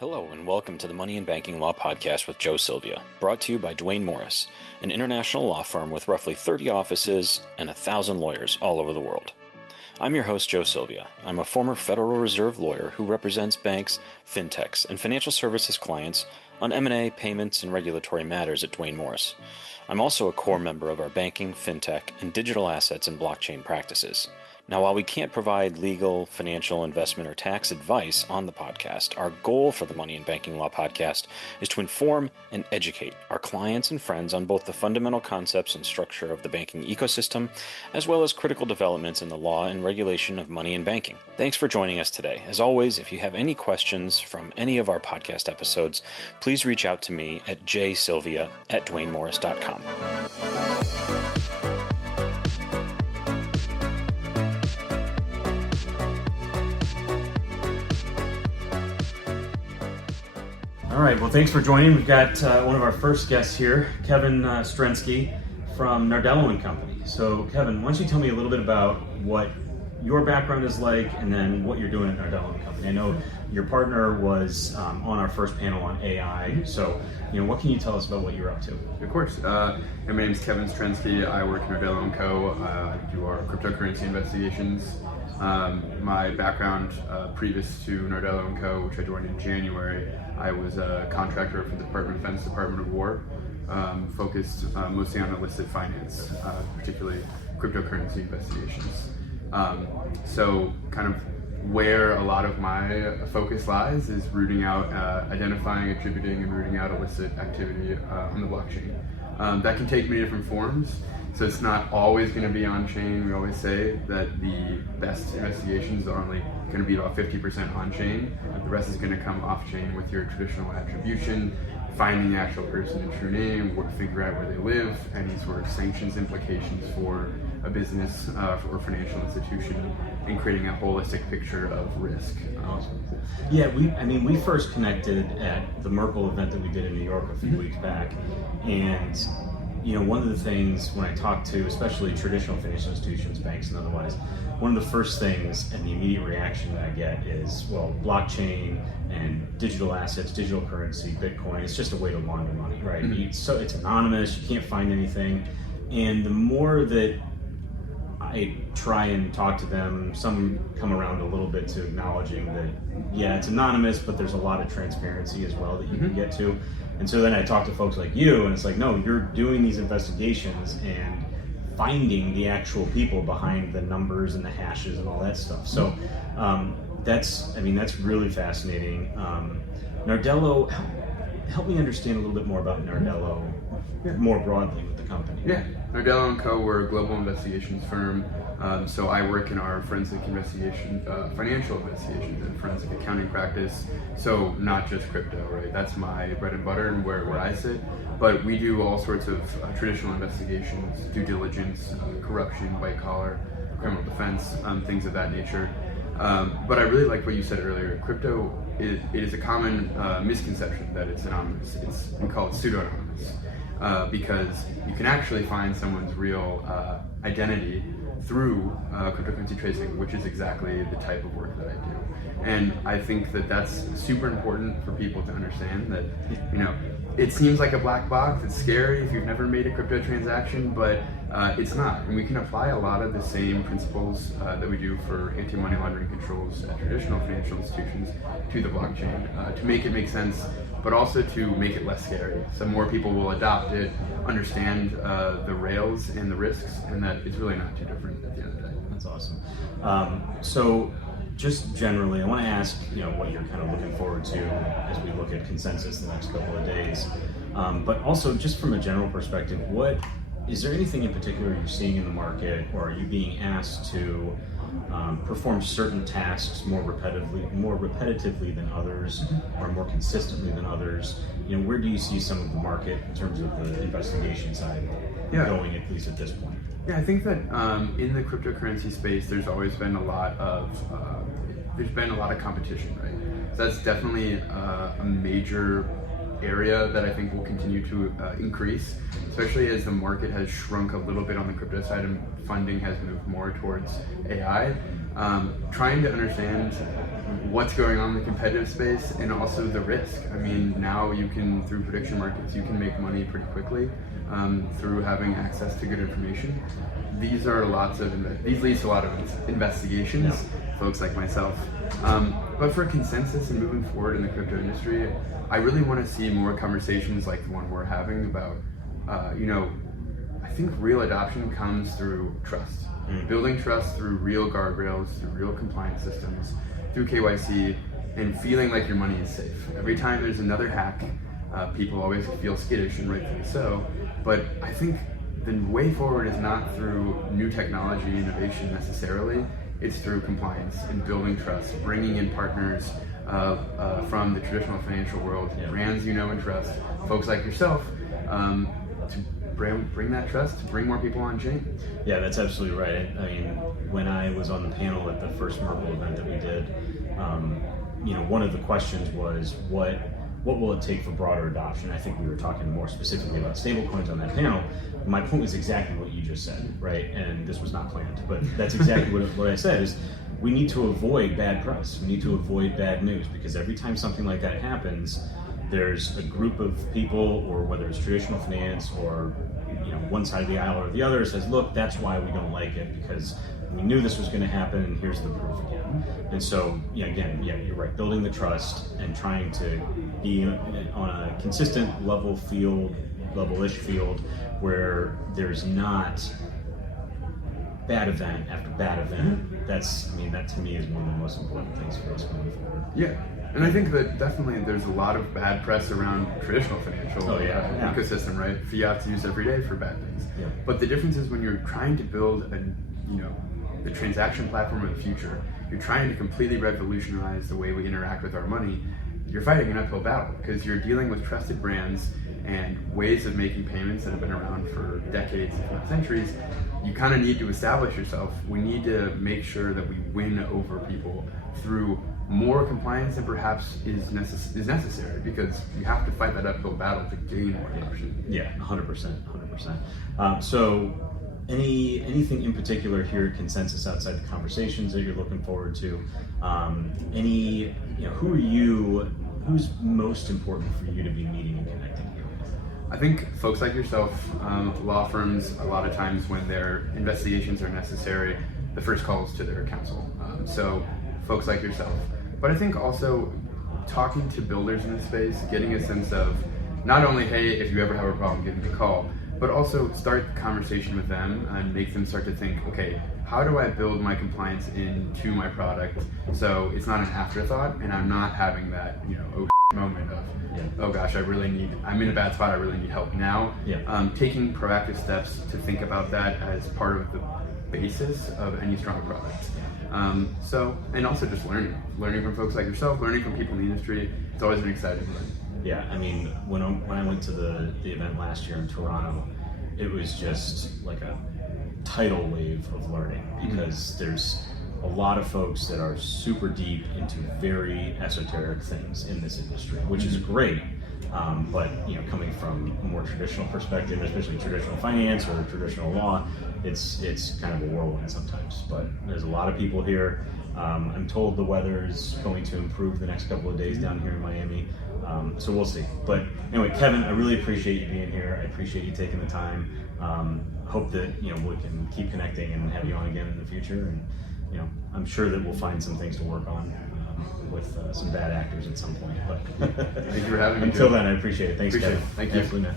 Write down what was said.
Hello and welcome to the Money and Banking Law Podcast with Joe Silvia, brought to you by Dwayne Morris, an international law firm with roughly 30 offices and 1,000 lawyers all over the world. I'm your host, Joe Silvia. I'm a former Federal Reserve lawyer who represents banks, fintechs, and financial services clients on M&A, payments, and regulatory matters at Dwayne Morris. I'm also a core member of our banking, fintech, and digital assets and blockchain practices. Now, while we can't provide legal, financial, investment, or tax advice on the podcast, our goal for the Money and Banking Law Podcast is to inform and educate our clients and friends on both the fundamental concepts and structure of the banking ecosystem, as well as critical developments in the law and regulation of money and banking. Thanks for joining us today. As always, if you have any questions from any of our podcast episodes, please reach out to me at jsylvia@dwaynemorris.com. All right, well, thanks for joining. We've got one of our first guests here, Kevin Strenski from Nardello and Company. So, Kevin, why don't you tell me a little bit about what your background is like and then what you're doing at Nardello and Company? I know your partner was on our first panel on AI, so what can you tell us about what you're up to? Of course. My name is Kevin Strenski. I work at Nardello & Co. I do our cryptocurrency investigations. My background previous to Nardello & Co., which I joined in January, I was a contractor for the Department of Defense, Department of War, focused mostly on illicit finance, particularly cryptocurrency investigations. So kind of where a lot of my focus lies is rooting out, identifying, attributing, and rooting out illicit activity on the blockchain. That can take many different forms. So it's not always going to be on-chain. We always say that the best investigations are only going to be about 50% on-chain. The rest is going to come off-chain with your traditional attribution, finding the actual person and true name, figure out where they live, any sort of sanctions implications for a business or financial institution, and creating a holistic picture of risk. Yeah, we first connected at the Merkle event that we did in New York a few weeks back, and one of the things when I talk to especially traditional financial institutions, banks and otherwise, one of the first things and the immediate reaction that I get is, well, blockchain and digital assets, digital currency, Bitcoin, it's just a way to launder money, right? Mm-hmm. So it's anonymous, you can't find anything. And the more that I try and talk to them, some come around a little bit to acknowledging that, yeah, it's anonymous, but there's a lot of transparency as well that you can get to. And so then I talk to folks like you, and it's like, no, you're doing these investigations and finding the actual people behind the numbers and the hashes and all that stuff. So that's really fascinating. Nardello, help me understand a little bit more about Nardello more broadly with the company. Yeah, Nardello & Co. We're a global investigations firm. So I work in our forensic investigation, financial investigations and forensic accounting practice. So not just crypto, right? That's my bread and butter and where I sit. But we do all sorts of traditional investigations, due diligence, corruption, white collar, criminal defense, things of that nature. But I really like what you said earlier. Crypto, it is a common misconception that it's anonymous. We call it pseudo-anonymous because you can actually find someone's real identity through cryptocurrency tracing, which is exactly the type of work that I do. And I think that that's super important for people to understand that, it seems like a black box, it's scary if you've never made a crypto transaction, but it's not. And we can apply a lot of the same principles that we do for anti-money laundering controls at traditional financial institutions to the blockchain to make it make sense, but also to make it less scary. So more people will adopt it, understand the rails and the risks, and that it's really not too different at the end of the day. That's awesome. So just generally, I want to ask, what you're kind of looking forward to as we look at consensus the next couple of days. But also, just from a general perspective, is there anything in particular you're seeing in the market, or are you being asked to perform certain tasks more repetitively than others, or more consistently than others? Where do you see some of the market in terms of the investigation side going, at least at this point? Yeah, I think that in the cryptocurrency space, there's always been a lot of competition, right? So that's definitely a major area that I think will continue to increase, especially as the market has shrunk a little bit on the crypto side and funding has moved more towards AI. trying to understand what's going on in the competitive space and also the risk. I mean, now you can, through prediction markets, you can make money pretty quickly through having access to good information. These lead to a lot of investigations, folks like myself. But for consensus and moving forward in the crypto industry, I really want to see more conversations like the one we're having about, I think real adoption comes through trust. Building trust through real guardrails, through real compliance systems, through KYC, and feeling like your money is safe. Every time there's another hack, people always feel skittish, and rightfully so. But I think the way forward is not through new technology innovation necessarily. It's through compliance and building trust, bringing in partners from the traditional financial world, brands you know and trust, folks like yourself, to bring that trust, to bring more people on chain. Yeah, that's absolutely right. I mean, when I was on the panel at the first Merkle event that we did, one of the questions was what will it take for broader adoption? I think we were talking more specifically about stablecoins on that panel. My point was exactly what you just said, right? And this was not planned, but that's exactly what I said is we need to avoid bad press. We need to avoid bad news, because every time something like that happens, there's a group of people, or whether it's traditional finance or one side of the aisle or the other, says, look, that's why we don't like it, because we knew this was going to happen, and here's the proof again. And so, you're right, building the trust and trying to be on a consistent level-ish field where there's not bad event after bad event. That to me is one of the most important things for us moving forward. Yeah. And I think that definitely there's a lot of bad press around traditional financial ecosystem, right? Fiat's used every day for bad things. Yeah. But the difference is when you're trying to build the transaction platform of the future, you're trying to completely revolutionize the way we interact with our money, you're fighting an uphill battle, because you're dealing with trusted brands and ways of making payments that have been around for decades, if not centuries. You kind of need to establish yourself. We need to make sure that we win over people through more compliance than perhaps is necessary, because you have to fight that uphill battle to gain more adoption. Yeah, 100%. So anything in particular here at Consensus outside the conversations that you're looking forward to? Who's most important for you to be meeting and connecting here with? I think folks like yourself, law firms, a lot of times when their investigations are necessary, the first call is to their counsel. So folks like yourself. But I think also talking to builders in the space, getting a sense of not only, hey, if you ever have a problem, give me a call, but also start the conversation with them and make them start to think, okay, how do I build my compliance into my product so it's not an afterthought and I'm not having that, moment of, oh gosh, I'm in a bad spot, I really need help now. Taking proactive steps to think about that as part of the basis of any strong product. And also just learning from folks like yourself, learning from people in the industry. It's always an exciting thing. Yeah, I mean, when I went to the event last year in Toronto, it was just like a tidal wave of learning, because there's a lot of folks that are super deep into very esoteric things in this industry, which is great. But coming from a more traditional perspective, especially traditional finance or traditional law, it's kind of a whirlwind sometimes. But there's a lot of people here. I'm told the weather is going to improve the next couple of days down here in Miami, so we'll see. But anyway, Kevin, I really appreciate you being here. I appreciate you taking the time. Hope that we can keep connecting and have you on again in the future. And I'm sure that we'll find some things to work on with some bad actors at some point. But thank you for having me. Until then, I appreciate it. Thanks, Kevin. Thank you. Absolutely, man.